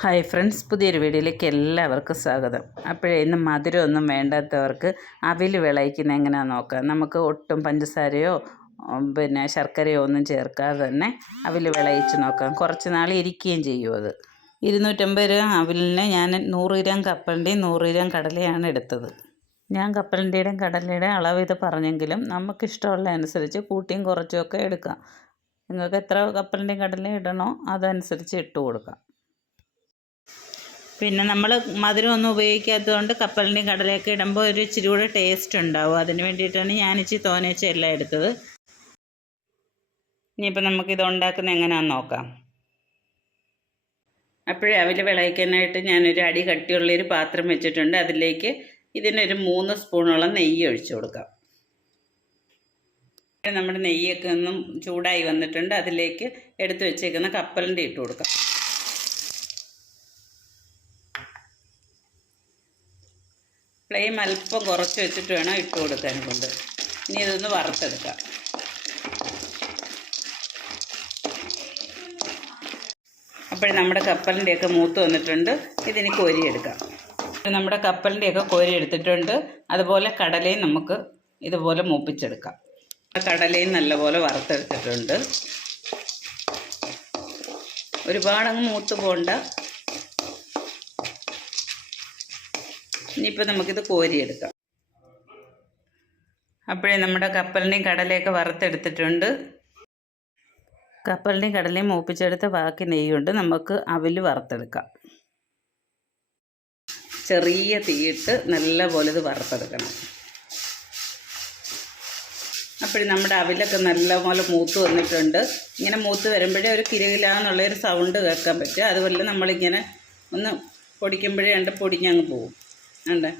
Hi friends പുതിയൊരു വീഡിയോയിലേക്ക് എല്ലാവർക്കും സ്വാഗതം. അപ്പോഴേ ഇന്ന് മധുരമൊന്നും വേണ്ടാത്തവർക്ക് അവിൽ വിളയിക്കുന്ന എങ്ങനെയാണെന്ന് നോക്കാം. നമുക്ക് ഒട്ടും പഞ്ചസാരയോ പിന്നെ ശർക്കരയോ ഒന്നും ചേർക്കാതെ തന്നെ അവിൽ വിളയിച്ച് നോക്കാം. കുറച്ച് നാൾ ഇരിക്കുകയും ചെയ്യും അത്. ഇരുന്നൂറ്റമ്പത് രൂപ അവിലിന് ഞാൻ നൂറ് ഗ്രാം കപ്പലിന്റെയും നൂറ് ഗ്രാം കടലയാണ് എടുത്തത്. ഞാൻ കപ്പലിന്റെയും കടലയുടെയും അളവ് ഇത് പറഞ്ഞെങ്കിലും നമുക്കിഷ്ടമുള്ള അനുസരിച്ച് കൂട്ടിയും കുറച്ചുമൊക്കെ എടുക്കാം. നിങ്ങൾക്ക് എത്ര കപ്പലിന്റെയും കടലയും ഇടണോ അതനുസരിച്ച് ഇട്ട് കൊടുക്കാം. പിന്നെ നമ്മൾ മധുരം ഒന്നും ഉപയോഗിക്കാത്തത് കൊണ്ട് കപ്പലിന്റെയും കടലയൊക്കെ ഇടുമ്പോൾ ഒരു ഇച്ചിരി കൂടെ ടേസ്റ്റ് ഉണ്ടാവും. അതിന് വേണ്ടിയിട്ടാണ് ഞാൻ ഇച്ചിരി തോനേച്ച എല്ലാം എടുത്തത്. ഇനിയിപ്പോൾ നമുക്കിത് ഉണ്ടാക്കുന്നത് എങ്ങനെയാണെന്ന് നോക്കാം. അപ്പോഴേ അവിൽ വിളയിക്കാനായിട്ട് ഞാനൊരു അടി കട്ടിയുള്ളൊരു പാത്രം വെച്ചിട്ടുണ്ട്. അതിലേക്ക് ഇതിനൊരു മൂന്ന് സ്പൂണോളം നെയ്യ് ഒഴിച്ചു കൊടുക്കാം. നമ്മുടെ നെയ്യൊക്കെ ഒന്നും ചൂടായി വന്നിട്ടുണ്ട്. അതിലേക്ക് എടുത്തു വെച്ചേക്കുന്ന കപ്പലിന്റെ ഇട്ട് കൊടുക്കാം. ഫ്ലെയിം അല്പം കുറച്ച് വെച്ചിട്ട് വേണം ഇട്ട് കൊടുക്കാൻ കൊണ്ട്. ഇനി ഇതൊന്ന് വറുത്തെടുക്കാം. അപ്പോൾ നമ്മുടെ കപ്പലിന്റെയൊക്കെ മൂത്ത് വന്നിട്ടുണ്ട്. ഇതിന് കോരിയെടുക്കാം. നമ്മുടെ കപ്പലിന്റെയൊക്കെ കോരി എടുത്തിട്ടുണ്ട് അതുപോലെ കടലയും നമുക്ക് ഇതുപോലെ മൂപ്പിച്ചെടുക്കാം. കടലയും നല്ലപോലെ വറുത്തെടുത്തിട്ടുണ്ട്. ഒരുപാടങ്ങ് മൂത്ത് പോകണ്ട ഇനിയിപ്പോൾ നമുക്കിത് കോരിയെടുക്കാം. അപ്പോഴേ നമ്മുടെ കപ്പലിന്റെയും കടലയൊക്കെ വറുത്തെടുത്തിട്ടുണ്ട്. കപ്പലിന്റെയും കടലയും മൂപ്പിച്ചെടുത്ത ബാക്കി നെയ്യുണ്ട്. നമുക്ക് അവിൽ വറുത്തെടുക്കാം. ചെറിയ തീയിട്ട് നല്ലപോലെ ഇത് വറുത്തെടുക്കണം. അപ്പോഴും നമ്മുടെ അവിലൊക്കെ നല്ലപോലെ മൂത്ത് വന്നിട്ടുണ്ട്. ഇങ്ങനെ മൂത്ത് വരുമ്പോഴേ ഒരു കിരകിലാന്നുള്ളൊരു സൗണ്ട് കേൾക്കാൻ പറ്റുക അതുപോലെ നമ്മളിങ്ങനെ ഒന്ന് പൊടിക്കുമ്പോഴേ രണ്ട് പൊടിഞ്ഞങ്ങ് പോകും ഉണ്ട്.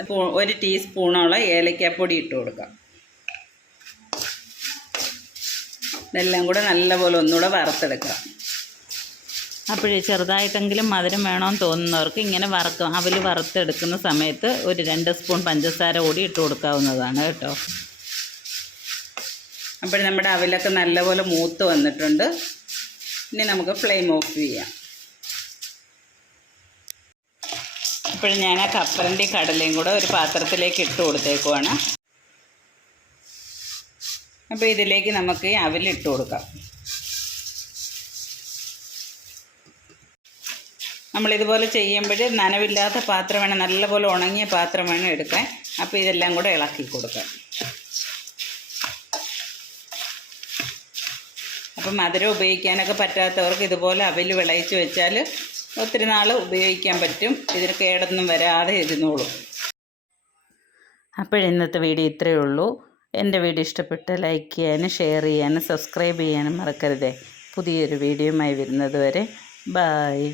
അപ്പോൾ ഒരു ടീസ്പൂണോളം ഏലക്കാപ്പൊടി ഇട്ട് കൊടുക്കാം. ഇതെല്ലാം കൂടെ നല്ലപോലെ ഒന്നുകൂടെ വറുത്തെടുക്കാം. അപ്പോഴേ ചെറുതായിട്ടെങ്കിലും മധുരം വേണമെന്ന് തോന്നുന്നവർക്ക് ഇങ്ങനെ വറുക്കും. അവൽ വറുത്തെടുക്കുന്ന സമയത്ത് ഒരു രണ്ട് സ്പൂൺ പഞ്ചസാര കൂടി ഇട്ട് കൊടുക്കാവുന്നതാണ് കേട്ടോ. അപ്പോൾ നമ്മുടെ അവലൊക്കെ നല്ലപോലെ മൂത്ത് വന്നിട്ടുണ്ട്. ഇനി നമുക്ക് ഫ്ലെയിം ഓഫ് ചെയ്യാം. അപ്പോൾ ഞാൻ ആ കപ്പലിന്റെ കടലയും കൂടെ ഒരു പാത്രത്തിലേക്ക് ഇട്ട് കൊടുത്തേക്കുവാണ്. അപ്പോൾ ഇതിലേക്ക് നമുക്ക് അവിലിട്ട് കൊടുക്കാം. നമ്മളിതുപോലെ ചെയ്യുമ്പോൾ നനവില്ലാത്ത പാത്രം വേണം നല്ലപോലെ ഉണങ്ങിയ പാത്രം വേണം എടുക്കാൻ. അപ്പോൾ ഇതെല്ലാം കൂടെ ഇളക്കി കൊടുക്കാം. അപ്പം മധുരം ഉപയോഗിക്കാനൊക്കെ പറ്റാത്തവർക്ക് ഇതുപോലെ അവൽ വിളയിച്ച് വെച്ചാൽ ഒത്തിരി നാൾ ഉപയോഗിക്കാൻ പറ്റും. ഇതിന് കേടൊന്നും വരാതെ ഇരുന്നോളും. അപ്പോഴിന്നത്തെ വീഡിയോ ഇത്രയേ ഉള്ളൂ. എന്റെ വീഡിയോ ഇഷ്ടപ്പെട്ട് ലൈക്ക് ചെയ്യാനും ഷെയർ ചെയ്യാനും സബ്സ്ക്രൈബ് ചെയ്യാനും മറക്കരുതേ. പുതിയൊരു വീഡിയോയുമായി വരുന്നത് വരെ ബായ്